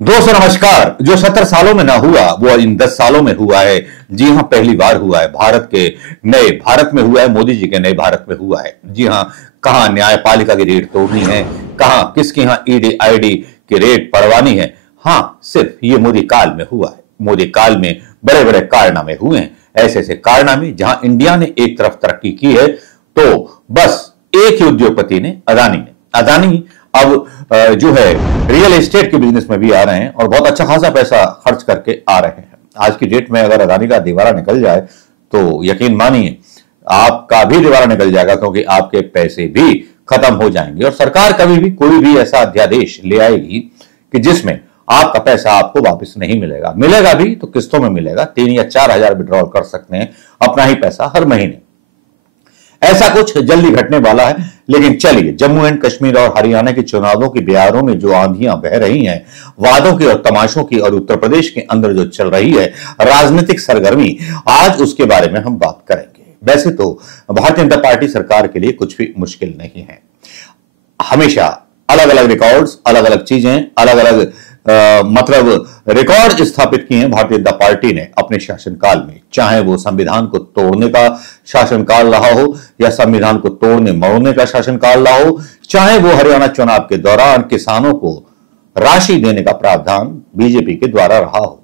दोस्तों नमस्कार। जो 70 सालों में ना हुआ वो इन 10 सालों में हुआ है। जी हां, पहली बार हुआ है। नए भारत में हुआ है, मोदी जी के नए भारत में हुआ है। जी हां, कहां न्यायपालिका की रेट तोड़नी है, कहां किसके यहां ईडी आईडी की रेट पड़वानी है। हां, सिर्फ ये मोदी काल में हुआ है। मोदी काल में बड़े बड़े कारनामे हुए हैं। ऐसे ऐसे कारनामे जहां इंडिया ने एक तरफ तरक्की की है तो बस एक ही उद्योगपति ने, अदानी अब जो है रियल एस्टेट के बिजनेस में भी आ रहे हैं और बहुत अच्छा खासा पैसा खर्च करके आ रहे हैं। आज की डेट में अगर अदानी का दिवाला निकल जाए तो यकीन मानिए आपका भी दिवाला निकल जाएगा, क्योंकि आपके पैसे भी खत्म हो जाएंगे। और सरकार कभी भी कोई भी ऐसा अध्यादेश ले आएगी कि जिसमें आपका पैसा आपको वापस नहीं मिलेगा। मिलेगा भी तो किस्तों में मिलेगा। 3 या 4 हजार विड्रॉल कर सकते हैं अपना ही पैसा हर महीने। ऐसा कुछ जल्दी घटने वाला है। लेकिन चलिए, जम्मू एंड कश्मीर और हरियाणा के चुनावों की बयारों में जो आंधियां बह रही हैं, वादों की और तमाशों की, और उत्तर प्रदेश के अंदर जो चल रही है राजनीतिक सरगर्मी, आज उसके बारे में हम बात करेंगे। वैसे तो भारतीय जनता पार्टी सरकार के लिए कुछ भी मुश्किल नहीं है। हमेशा अलग अलग रिकॉर्ड्स, अलग अलग चीजें, अलग अलग मतलब रिकॉर्ड स्थापित किए हैं भारतीय जनता पार्टी ने अपने शासनकाल में। चाहे वो संविधान को तोड़ने का शासनकाल रहा हो या संविधान को तोड़ने मरोड़ने का शासनकाल रहा हो, चाहे वो हरियाणा चुनाव के दौरान किसानों को राशि देने का प्रावधान बीजेपी के द्वारा रहा हो,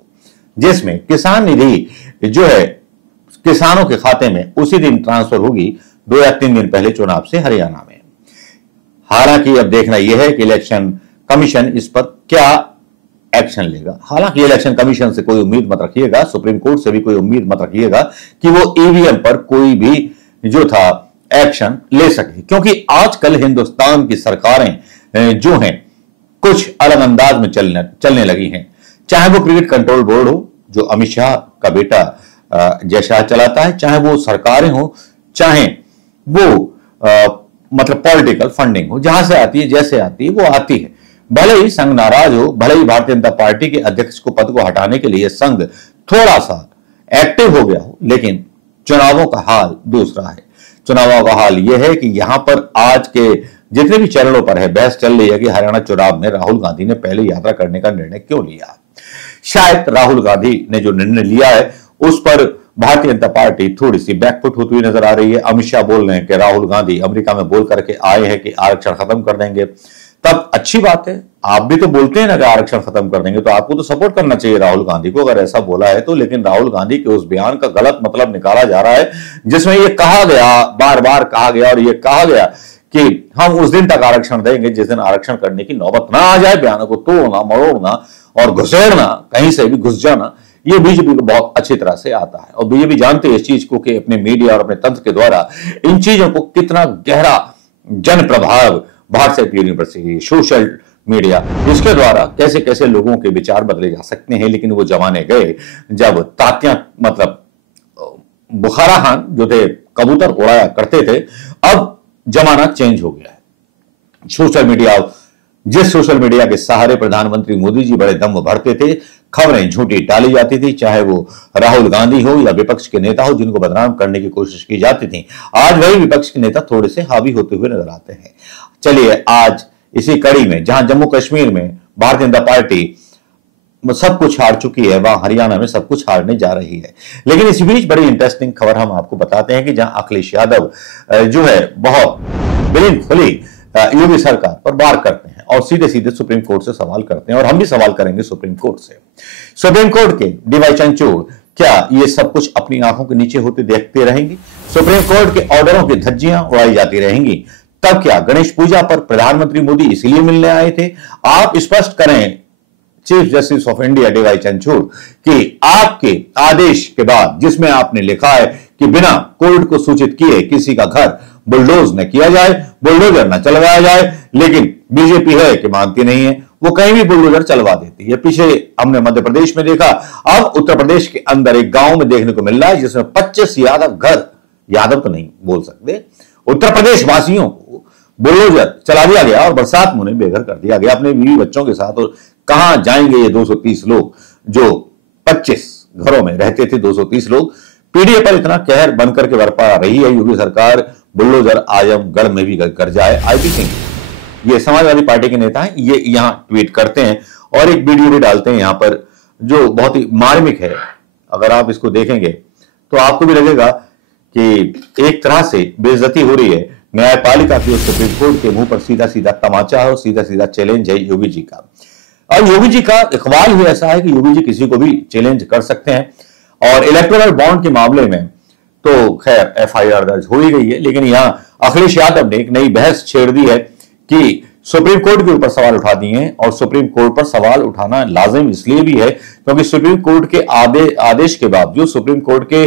जिसमें किसान निधि जो है किसानों के खाते में उसी दिन ट्रांसफर होगी 2 या 3 दिन पहले चुनाव से हरियाणा में। हालांकि अब देखना यह है कि इलेक्शन कमीशन इस पर क्या एक्शन लेगा। हालांकि इलेक्शन कमीशन से कोई उम्मीद मत रखिएगा, सुप्रीम कोर्ट से भी कोई उम्मीद मत रखिएगा कि वो ईवीएम पर कोई भी जो था एक्शन ले सके, क्योंकि आजकल हिंदुस्तान की सरकारें जो हैं कुछ अलग अंदाज में चलने लगी हैं। चाहे वो क्रिकेट कंट्रोल बोर्ड हो जो अमित शाह का बेटा जय शाह चलाता है, चाहे वो सरकारें हो, चाहे वो मतलब पॉलिटिकल फंडिंग हो, जहां से आती है जैसे आती है वो आती है। भले ही संघ नाराज हो, भले ही भारतीय जनता पार्टी के अध्यक्ष को पद को हटाने के लिए संघ थोड़ा सा एक्टिव हो गया हो, लेकिन चुनावों का हाल दूसरा है। चुनावों का हाल यह है कि यहां पर आज के जितने भी चरणों पर है बहस चल रही है कि हरियाणा चुनाव में राहुल गांधी ने पहले यात्रा करने का निर्णय क्यों लिया। शायद राहुल गांधी ने जो निर्णय लिया है उस पर भारतीय जनता पार्टी थोड़ी सी बैकफुट होती हुई नजर आ रही है। अमित शाह बोल रहे हैं कि राहुल गांधी अमेरिका में बोल करके आए हैं कि आरक्षण खत्म कर देंगे, तब अच्छी बात है। आप भी तो बोलते हैं ना कि आरक्षण खत्म कर देंगे, तो आपको तो सपोर्ट करना चाहिए राहुल गांधी को अगर ऐसा बोला है तो। लेकिन राहुल गांधी के उस बयान का गलत मतलब निकाला जा रहा है, जिसमें यह कहा गया, बार बार कहा गया और यह कहा गया कि हम उस दिन तक आरक्षण देंगे जिस दिन आरक्षण करने की नौबत ना आ जाए। बयानों को तोड़ना, मरोड़ना और घुसेड़ना, कहीं से भी घुस जाना, ये बीजेपी को बहुत अच्छी तरह से आता है। और बीजेपी जानते हैं इस चीज को कि अपने मीडिया और अपने तंत्र के द्वारा इन चीजों को कितना गहरा जन प्रभाव, भारत यूनिवर्सिटी, सोशल मीडिया, इसके द्वारा कैसे कैसे लोगों के विचार बदले जा सकते हैं। लेकिन वो जमाने गए जब तात्या मतलब बुखारा खान जो थे कबूतर उड़ाया करते थे। अब जमाना चेंज हो गया है। जिस सोशल मीडिया के सहारे प्रधानमंत्री मोदी जी बड़े दम भरते थे, खबरें झूठी डाली जाती थी, चाहे वो राहुल गांधी हो या विपक्ष के नेता हो जिनको बदनाम करने की कोशिश की जाती थी, आज वही विपक्ष के नेता थोड़े से हावी होते हुए नजर आते हैं। चलिए, आज इसी कड़ी में जहां जम्मू कश्मीर में भारतीय जनता पार्टी सब कुछ हार चुकी है, वहां हरियाणा में सब कुछ हारने जा रही है। लेकिन इसी बीच बड़ी इंटरेस्टिंग खबर हम आपको बताते हैं कि जहां अखिलेश यादव जो है बहुत बिलीनफुली योगी सरकार पर वार करते हैं और सीधे सीधे सुप्रीम कोर्ट से सवाल करते हैं, और हम भी सवाल करेंगे सुप्रीम कोर्ट से। सुप्रीम कोर्ट के डीवाई चंद्रचूड़ क्या ये सब कुछ अपनी आंखों के नीचे होते देखते रहेंगे? सुप्रीम कोर्ट के ऑर्डरों की धज्जियां उड़ाई जाती रहेंगी? तब क्या गणेश पूजा पर प्रधानमंत्री मोदी इसीलिए मिलने आए थे? आप स्पष्ट करें chief justice of India DY Chandrachud कि आपके आदेश के बाद, जिसमें आपने लिखा है कि बिना कोर्ट को सूचित किए किसी का घर बुलडोज न किया जाए, बुलडोजर न चलवाया जाए, लेकिन बीजेपी है कि मानती नहीं है, वो कहीं भी बुलडोजर चलवा देती है। पीछे हमने मध्य प्रदेश में देखा, अब उत्तर प्रदेश के अंदर एक गांव में देखने को मिल रहा है जिसमें 25 यादव घर, यादव तो नहीं बोल सकते, उत्तर प्रदेश वासियों को बुलडोजर चला दिया गया और बरसात में उन्हें बेघर कर दिया गया अपने बीवी बच्चों के साथ। और कहां जाएंगे ये 230 लोग जो 25 घरों में रहते थे? 230 लोग। पीडीए पर इतना कहर बनकर के बरपा रही है योगी सरकार, बुलडोजर आजमगढ़ में भी कर जाए। आईपी सिंह ये समाजवादी पार्टी के नेता हैं, ये यहां ट्वीट करते हैं और एक वीडियो भी डालते हैं यहां पर जो बहुत ही मार्मिक है। अगर आप इसको देखेंगे तो आपको भी लगेगा कि एक तरह से बेइज्जती हो रही है न्यायपालिका की और सुप्रीम कोर्ट के मुंह पर सीधा सीधा तमाचा है और सीधा सीधा चैलेंज है योगी जी का। और योगी जी का इकबाल ही ऐसा है कि योगी जी किसी को भी चैलेंज कर सकते हैं। और इलेक्टोरल बॉन्ड के मामले में तो खैर एफआईआर दर्ज हो ही गई है, लेकिन यहां अखिलेश यादव ने एक नई बहस छेड़ दी है कि सुप्रीम कोर्ट के ऊपर सवाल उठा दिए हैं। और सुप्रीम कोर्ट पर सवाल उठाना लाजिम इसलिए भी है क्योंकि सुप्रीम कोर्ट के आदेश के बावजूद, सुप्रीम कोर्ट के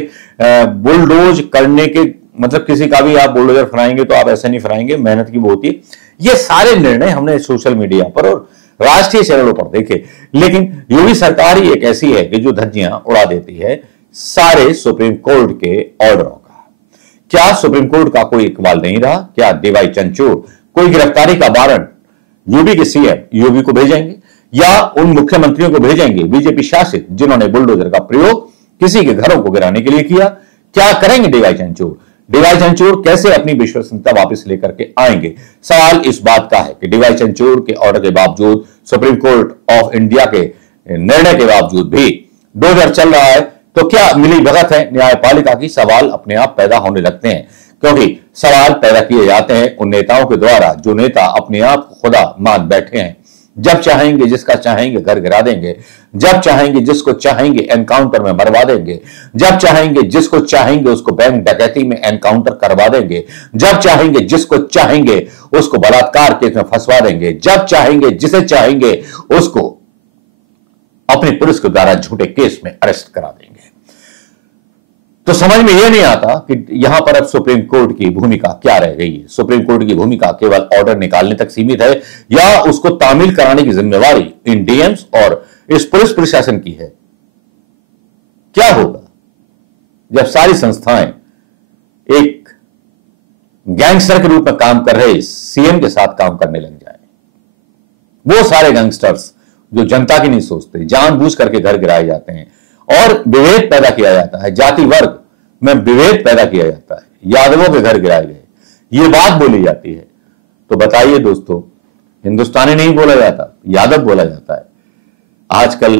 बुलडोज करने के, मतलब किसी का भी आप बुलडोजर फराएंगे तो आप ऐसे नहीं फराएंगे, मेहनत की वो होती है। ये सारे निर्णय हमने सोशल मीडिया पर और राष्ट्रीय चैनलों पर देखे, लेकिन योगी सरकार ही एक ऐसी है कि जो धज्जियां उड़ा देती है सारे सुप्रीम कोर्ट के ऑर्डरों का। क्या सुप्रीम कोर्ट का कोई इकबाल नहीं रहा? क्या डीवाई चंद्रचूड़ कोई गिरफ्तारी का वारंट यूपी के सीएम योगी को भेजेंगे या उन मुख्यमंत्रियों को भेजेंगे बीजेपी शासित जिन्होंने बुलडोजर का प्रयोग किसी के घरों को गिराने के लिए किया? क्या करेंगे डीवाई चंद्रचूड़? डीवाई चंद्रचूड़ कैसे अपनी विश्वसनीयता वापस लेकर के आएंगे? सवाल इस बात का है कि डीवाई चंद्रचूड़ के ऑर्डर के बावजूद, सुप्रीम कोर्ट ऑफ इंडिया के निर्णय के बावजूद भी डोजर चल रहा है, तो क्या मिली भगत है न्यायपालिका की? सवाल अपने आप पैदा होने लगते हैं, क्योंकि सवाल पैदा किए जाते हैं उन नेताओं के द्वारा जो नेता अपने आप को खुदा मान बैठे हैं। जब चाहेंगे जिसका चाहेंगे घर गिरा देंगे, जब चाहेंगे जिसको चाहेंगे एनकाउंटर में मरवा देंगे, जब चाहेंगे जिसको चाहेंगे उसको बैंक डकैती में एनकाउंटर करवा देंगे, जब चाहेंगे जिसको चाहेंगे उसको बलात्कार केस में फंसवा देंगे, जब चाहेंगे जिसे चाहेंगे उसको अपनी पुलिस के द्वारा झूठे केस में अरेस्ट करा देंगे। तो समझ में यह नहीं आता कि यहां पर अब सुप्रीम कोर्ट की भूमिका क्या रह गई है। सुप्रीम कोर्ट की भूमिका केवल ऑर्डर निकालने तक सीमित है या उसको तामील कराने की जिम्मेवारी इन डीएम्स और इस पुलिस प्रशासन की है? क्या होगा जब सारी संस्थाएं एक गैंगस्टर के रूप में काम कर रहे सीएम के साथ काम करने लग जाए? वो सारे गैंगस्टर्स जो जनता की नहीं सोचते, जानबूझ करके घर गिराए जाते हैं और विभेद पैदा किया जाता है, जाति वर्ग में विभेद पैदा किया जाता है, यादवों के घर गिराए गए, ये बात बोली जाती है। तो बताइए दोस्तों, हिंदुस्तानी नहीं बोला जाता, यादव बोला जाता है। आजकल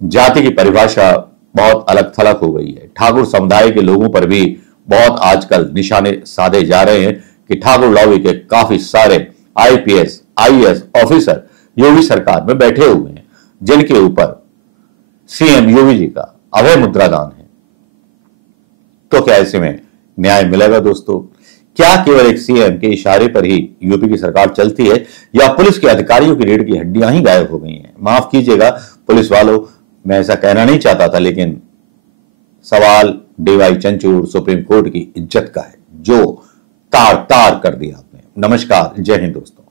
जाति की परिभाषा बहुत अलग थलग हो गई है। ठाकुर समुदाय के लोगों पर भी बहुत आजकल निशाने साधे जा रहे हैं कि ठाकुर लॉबी के काफी सारे आईपीएस आईएएस ऑफिसर योगी सरकार में बैठे हुए हैं, जिनके ऊपर सीएम योगी जी का अभय मुद्रा दान है। तो क्या ऐसे में न्याय मिलेगा दोस्तों? क्या केवल एक सीएम के इशारे पर ही यूपी की सरकार चलती है या पुलिस के अधिकारियों की रीढ़ की हड्डियां ही गायब हो गई हैं? माफ कीजिएगा पुलिस वालों, मैं ऐसा कहना नहीं चाहता था, लेकिन सवाल डीवाई चंद्रचूड़ सुप्रीम कोर्ट की इज्जत का है जो तार तार कर दिया आपने। नमस्कार, जय हिंद दोस्तों।